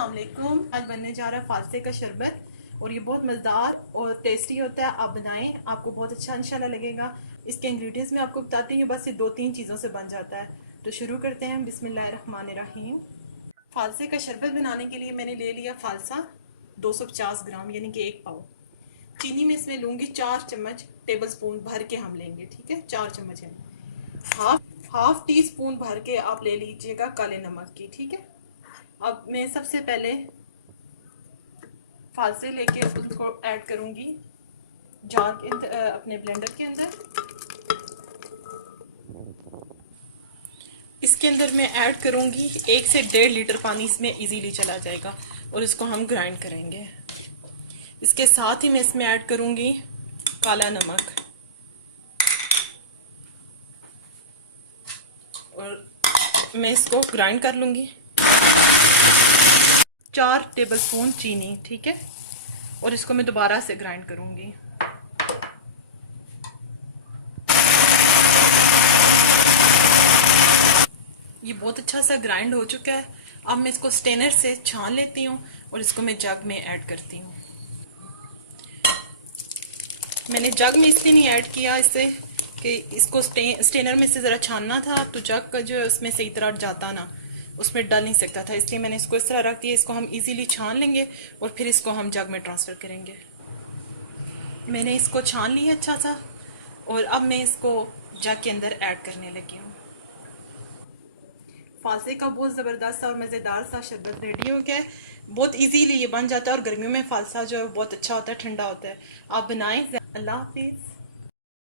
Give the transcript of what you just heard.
अस्सलाम वालेकुम। आज बनने जा रहा है फालसे का शरबत और ये बहुत मज़ेदार और टेस्टी होता है। आप बनाएं, आपको बहुत अच्छा इंशाल्लाह लगेगा। इसके इंग्रेडिएंट्स मैं आपको बताती हूँ, बस ये 2-3 चीज़ों से बन जाता है। तो शुरू करते हैं। बिस्मिल्लाहिर्रहमानिर्रहीम। फालसे का शरबत बनाने के लिए मैंने ले लिया फालसा 250 ग्राम यानी कि 1 पाव। चीनी में इसमें लूँगी 4 चम्मच टेबल स्पून भर के हम लेंगे, ठीक है। 4 चम्मच है। हाफ टी स्पून भर के आप ले लीजिएगा काले नमक की, ठीक है। अब मैं सबसे पहले फालसे लेके उसको ऐड करूंगी जार के अंदर, अपने ब्लेंडर के अंदर। इसके अंदर मैं ऐड करूंगी 1 से 1.5 लीटर पानी, इसमें इजीली चला जाएगा और इसको हम ग्राइंड करेंगे। इसके साथ ही मैं इसमें ऐड करूंगी काला नमक और मैं इसको ग्राइंड कर लूंगी। 4 टेबलस्पून चीनी, ठीक है, और इसको मैं दोबारा से ग्राइंड करूंगी। ये बहुत अच्छा सा ग्राइंड हो चुका है। अब मैं इसको स्टेनर से छान लेती हूँ और इसको मैं जग में ऐड करती हूँ। मैंने जग में इसलिए नहीं ऐड किया इससे कि इसको स्टेनर में से ज़रा छानना था, तो जग का जो है उसमें सही तरह जाता ना, उसमें डल नहीं सकता था, इसलिए मैंने इसको इस तरह रख दिया। इसको हम इजीली छान लेंगे और फिर इसको हम जग में ट्रांसफ़र करेंगे। मैंने इसको छान लिया अच्छा सा और अब मैं इसको जग के अंदर ऐड करने लगी हूँ। फालसे का बहुत ज़बरदस्त और मज़ेदार सा शरबत रेडी हो गया है। बहुत इजीली ये बन जाता है और गर्मियों में फालसा जो है बहुत अच्छा होता है, ठंडा होता है। आप बनाएं। अल्लाह हाफिज़।